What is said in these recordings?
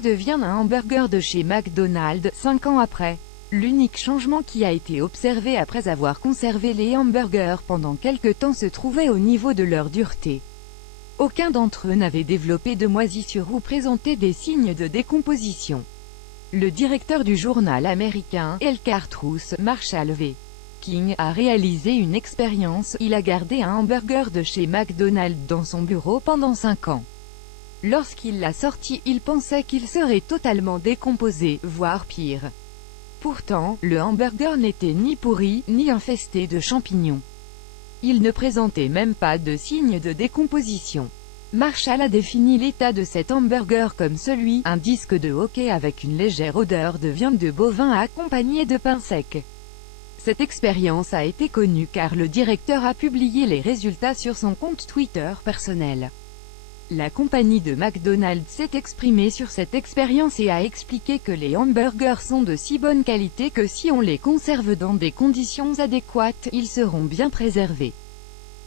devient un hamburger de chez McDonald's, 5 ans après. L'unique changement qui a été observé après avoir conservé les hamburgers pendant quelque temps se trouvait au niveau de leur dureté. Aucun d'entre eux n'avait développé de moisissure ou présenté des signes de décomposition. Le directeur du journal américain, El Cartrousse, Marshall V. King, a réalisé une expérience. Il a gardé un hamburger de chez McDonald's dans son bureau pendant 5 ans. Lorsqu'il l'a sorti, il pensait qu'il serait totalement décomposé, voire pire. Pourtant, le hamburger n'était ni pourri, ni infesté de champignons. Il ne présentait même pas de signes de décomposition. Marshall a défini l'état de cet hamburger comme celui, un disque de hockey avec une légère odeur de viande de bovin accompagnée de pain sec. Cette expérience a été connue car le directeur a publié les résultats sur son compte Twitter personnel. La compagnie de McDonald's s'est exprimée sur cette expérience et a expliqué que les hamburgers sont de si bonne qualité que si on les conserve dans des conditions adéquates, ils seront bien préservés.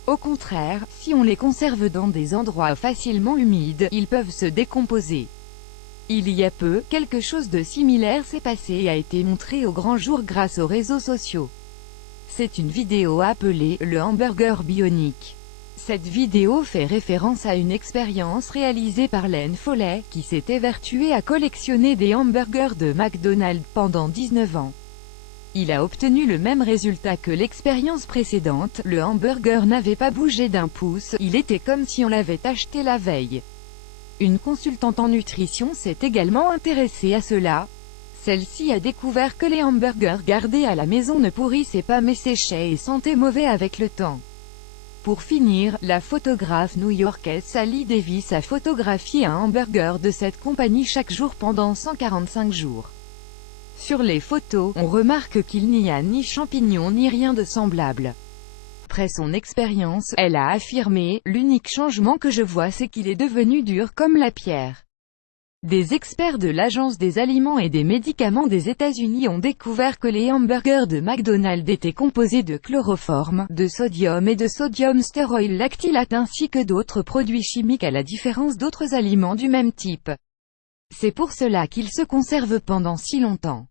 Au contraire, si on les conserve dans des endroits facilement humides, ils peuvent se décomposer. Il y a peu, quelque chose de similaire s'est passé et a été montré au grand jour grâce aux réseaux sociaux. C'est une vidéo appelée « Le hamburger bionique ». Cette vidéo fait référence à une expérience réalisée par Len Foley, qui s'est évertué à collectionner des hamburgers de McDonald's pendant 19 ans. Il a obtenu le même résultat que l'expérience précédente, le hamburger n'avait pas bougé d'un pouce, il était comme si on l'avait acheté la veille. Une consultante en nutrition s'est également intéressée à cela. Celle-ci a découvert que les hamburgers gardés à la maison ne pourrissaient pas mais séchaient et sentaient mauvais avec le temps. Pour finir, la photographe new-yorkaise Sally Davis a photographié un hamburger de cette compagnie chaque jour pendant 145 jours. Sur les photos, on remarque qu'il n'y a ni champignons ni rien de semblable. Après son expérience, elle a affirmé « L'unique changement que je vois c'est qu'il est devenu dur comme la pierre ». Des experts de l'Agence des aliments et des médicaments des États-Unis ont découvert que les hamburgers de McDonald's étaient composés de chloroforme, de sodium et de sodium stérolactylate ainsi que d'autres produits chimiques à la différence d'autres aliments du même type. C'est pour cela qu'ils se conservent pendant si longtemps.